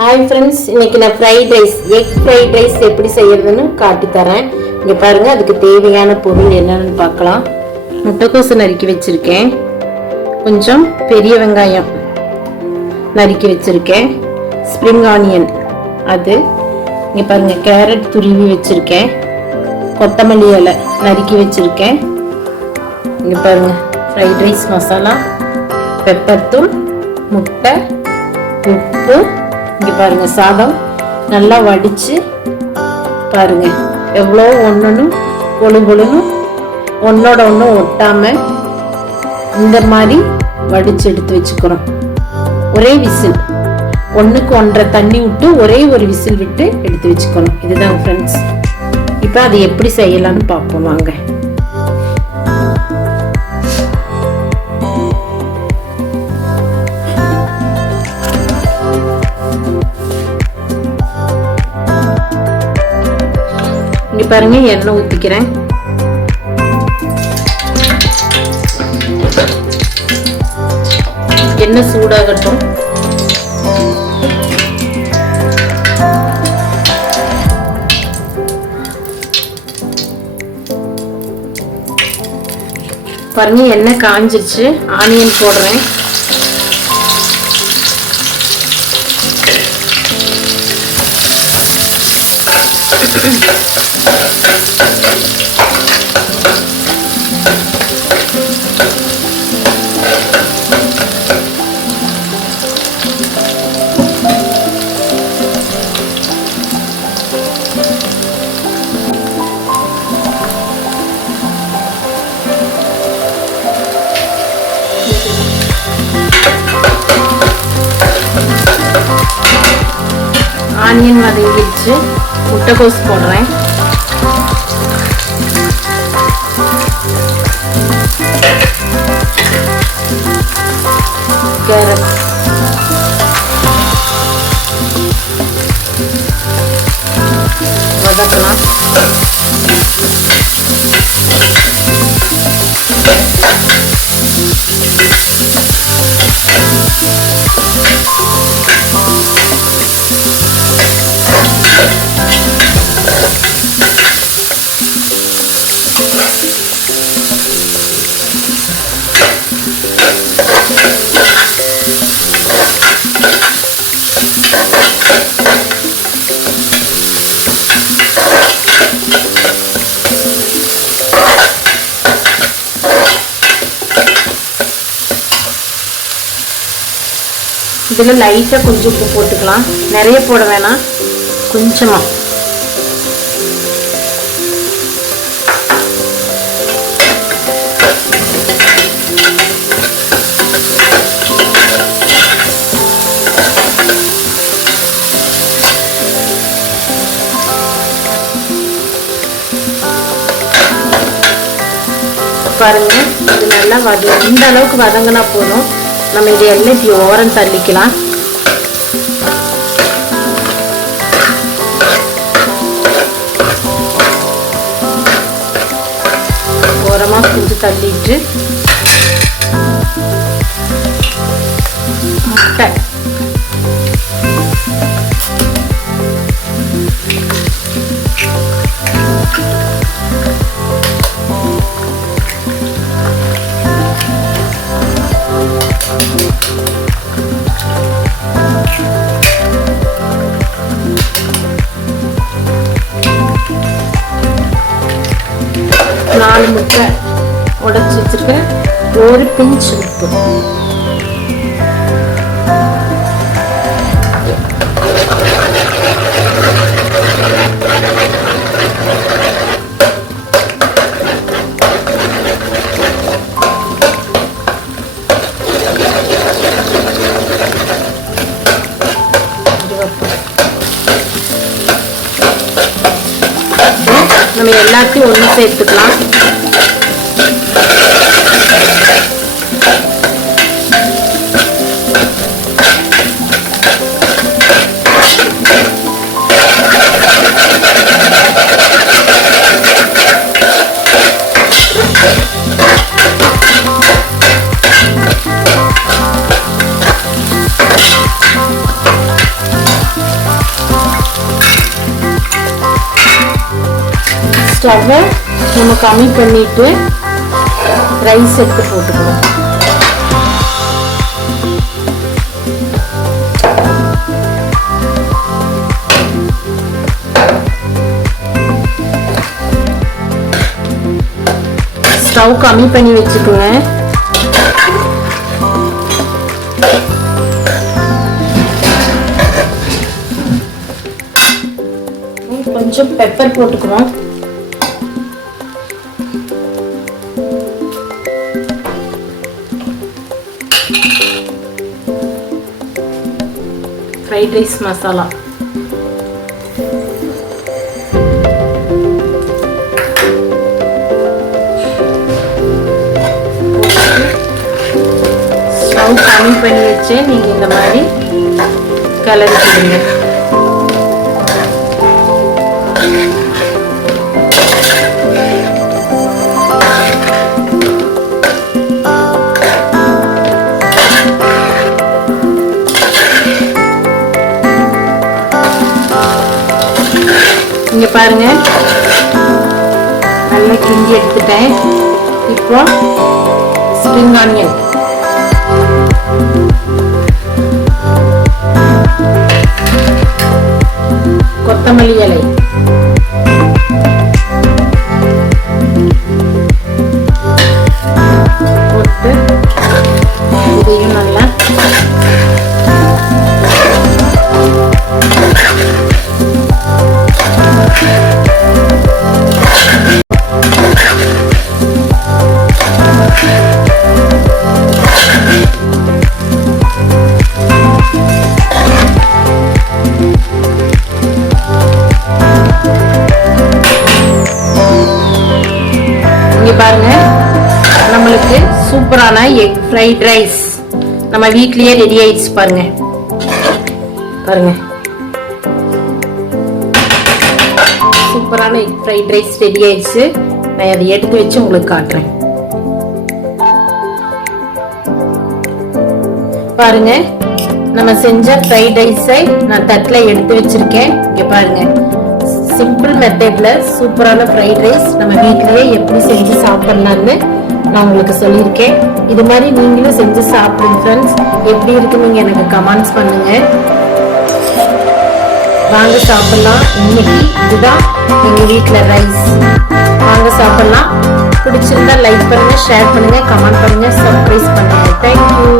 Hi friends, இன்னைக்கு நான் fried rice egg fried rice எப்படி செய்யறதுன்னு காட்டி தரேன். இங்கே பாருங்க, அதுக்கு தேவையான பொருள் என்னன்னு பார்க்கலாம். முட்டைக்கோசு நறுக்கி வச்சிருக்கேன், கொஞ்சம் பெரிய வெங்காயம் நறுக்கி வச்சிருக்கேன், ஸ்ப்ரிங் ஆனியன் அது இங்கே பாருங்க, கேரட் துருவி வச்சிருக்கேன், கொத்தமல்லி இலை நறுக்கி வச்சிருக்கேன். இங்கே பாருங்க, ஃப்ரைட் ரைஸ் மசாலா, பெப்பர் தூள், முட்டை, உப்பு. இங்கே பாருங்க, சாதம் நல்லா வடிச்சு பாருங்க, எவ்வளோ ஒன்றுன்னு பொழுன்னு ஒன்னோட ஒன்றும் ஒட்டாம இந்த மாதிரி வடிச்சு எடுத்து வச்சுக்கிறோம். ஒரே விசில், 1க்கு 1.5 தண்ணி விட்டு ஒரே ஒரு விசில் விட்டு எடுத்து வச்சுக்கணும். இதுதான் ஃப்ரெண்ட்ஸ். இப்போ அதை எப்படி செய்யலாம்னு பார்ப்போம் வாங்க. பாருங்க, எண்ணெய் ஊத்திக்கிறேன். எண்ணெய் சூடாகட்டும். பாருங்க, எண்ணெய் காஞ்சிருச்சு. ஆனியன் போடுறேன். ஆனியன் வதங்கிடுச்சு. முட்டைக்கோஸ் போடுறேன். கேரட், வதக்கலாம். இதில் லைட்டாக கொஞ்சம் உப்பு போட்டுக்கலாம். நிறைய போட வேணாம், கொஞ்சமாக. பாருங்க, இது நல்லா இந்த அளவுக்கு வதங்கினா போதும். நம்ம இதை எல்லாம் இப்படி ஓரம் தள்ளிக்கலாம். ஓரமாக கொஞ்சம் தள்ளிட்டு முட்டை, நாலு முட்டை உடைச்சி வச்சிருக்கேன், ஒரு பிஞ்ச் உப்பு. நம்ம எல்லாத்தையும் ஒன்று சேர்த்துக்கலாம். ஸ்டவ்வை நம்ம கம்மி பண்ணிட்டு ரைஸ் எடுத்து போட்டுக்கலாம். ஸ்டவ் கம்மி பண்ணி வச்சுக்கோங்க. கொஞ்சம் பெப்பர் போட்டுக்கிறோம். ஃப்ரைட் ரைஸ் மசாலா ஸ்டவ் கம்மி பண்ணி வச்சு நீங்கள் இந்த மாதிரி கலரி கொடுங்க. இங்க பாருங்க, நல்லா கிண்டி எடுத்துட்டேன். இப்போ ஸ்ப்ரிங் ஆனியன், கொத்தமல்லி இலை, போட்டு இதையும் நல்லா பாருங்க. நம்மளுக்கு சூப்பரான எக் ஃப்ரைட் ரைஸ் நம்ம வீட்லயே ரெடி ஆயிடுச்சு. பாருங்க பாருங்க, சூப்பரான எக் ஃப்ரைட் ரைஸ் ரெடி ஆயிடுச்சு. நான் அதை எடுத்து வச்சு உங்களுக்கு காட்டுறேன். பாருங்க, நம்ம செஞ்ச ஃப்ரைட் ரைஸை நான் தட்டில் எடுத்து வச்சிருக்கேன். இங்க பாருங்க, சிம்பிள் மெத்தட்ல சூப்பரான ஃப்ரைட் ரைஸ் நம்ம வீட்லயே எப்படி செஞ்சு சாப்பிடலாம்னு நான் உங்களுக்கு சொல்லியிருக்கேன். இது மாதிரி நீங்களும் செஞ்சு சாப்பிடுங்க ஃப்ரெண்ட்ஸ். எப்படி இருக்கு நீங்க எனக்கு கமெண்ட்ஸ் பண்ணுங்க. வாங்க சாப்பிடலாம். இன்னைக்கு இதுதான் எங்க வீட்ல ரைஸ். வாங்க சாப்பிடலாம். பிடிச்சிருந்தா லைக் பண்ணுங்க, ஷேர் பண்ணுங்க, கமெண்ட் பண்ணுங்க, சப்ஸ்கிரைப் பண்ணுங்க. தேங்க்யூ.